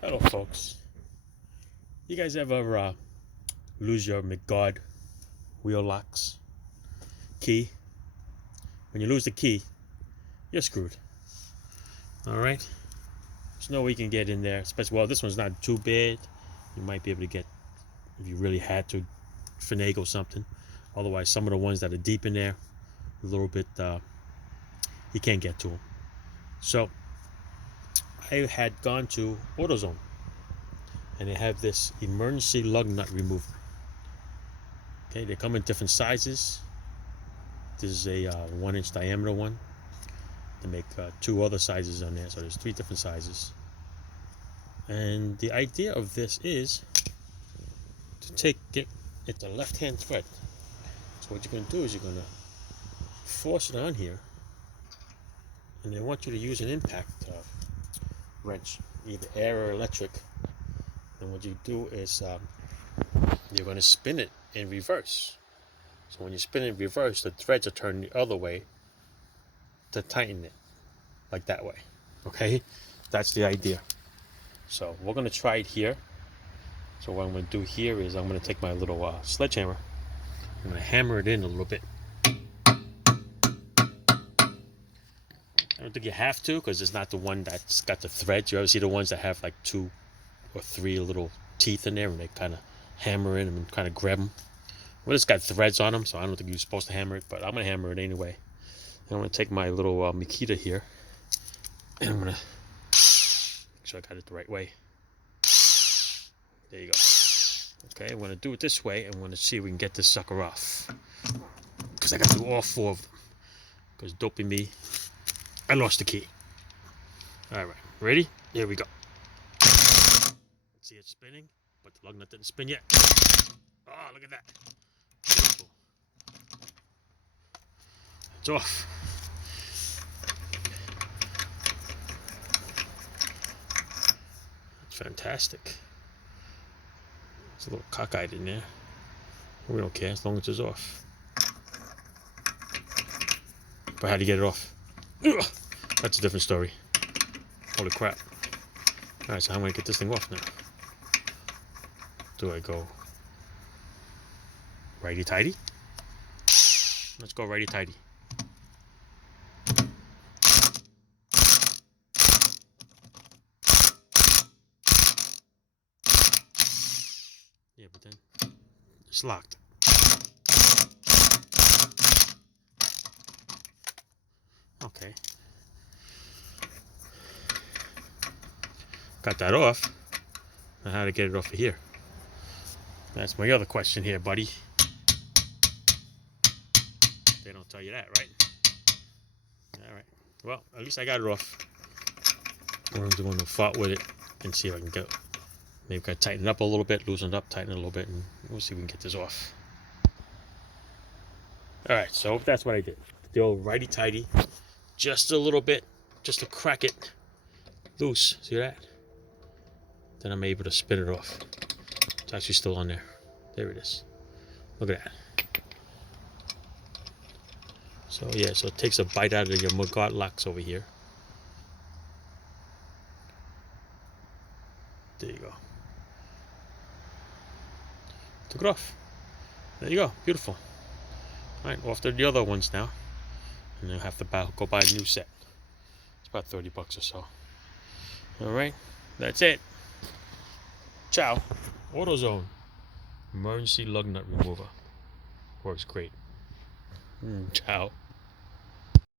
Hello folks, you guys ever lose your Mcgard wheel locks key? When you lose the key, you're screwed. Alright, there's no way you can get in there, especially, well, this one's not too bad. You might be able to get, if you really had to, finagle something. Otherwise, some of the ones that are deep in there, a little bit, you can't get to them. So I had gone to AutoZone, and they have this emergency lug nut remover. Okay, they come in different sizes. This is a 1-inch diameter one. They make 2 other sizes on there, so there's 3 different sizes. And the idea of this is to take it at the left-hand thread. So what you're going to do is you're going to force it on here, and they want you to use an impact wrench, either air or electric. And what you do is you're going to spin it in reverse. So when you spin it in reverse, the threads are turned the other way to tighten it, like that way. Okay, that's the idea. So we're going to try it here. So what I'm going to do here is I'm going to take my little sledgehammer. I'm going to hammer it in a little bit. I don't think you have to, because it's not the one that's got the threads. You ever see the ones that have like 2 or 3 little teeth in there, and they kind of hammer in them and kind of grab them? Well, it's got threads on them, so I don't think you're supposed to hammer it, but I'm going to hammer it anyway. And I'm going to take my little Mcgard here, and I'm going to make sure I got it the right way. There you go. Okay, I'm going to do it this way, and I'm going to see if we can get this sucker off, because I got to do all 4 of them, because dopey me, I lost the key. Alright, ready? Here we go. See it spinning, but the lug nut didn't spin yet. Oh, look at that. Beautiful. It's off. It's fantastic. It's a little cockeyed in there. We don't care as long as it's off. But how do you get it off? Ugh, that's a different story. Holy crap. Alright, so how am I going to get this thing off now? Do I go righty-tighty? Let's go righty-tighty. Yeah, but then it's locked. Okay. Got that off. Now how to get it off of here? That's my other question here, buddy. They don't tell you that, right? Alright. Well, at least I got it off. I'm going to fight with it and see if I can go. Maybe I tighten it up a little bit, loosen it up, tighten it a little bit, and we'll see if we can get this off. Alright, so that's what I did. The old righty-tighty. Just a little bit, just to crack it loose. See that? Then I'm able to spin it off. It's actually still on there. There it is. Look at that. So yeah, so it takes a bite out of your Mcgard locks over here. There you go. Took it off. There you go. Beautiful. Alright, off to the other ones now. And I'll have to go buy a new set. It's about 30 bucks or so. Alright, that's it. Ciao. AutoZone. Emergency lug nut remover. Works great. Ciao.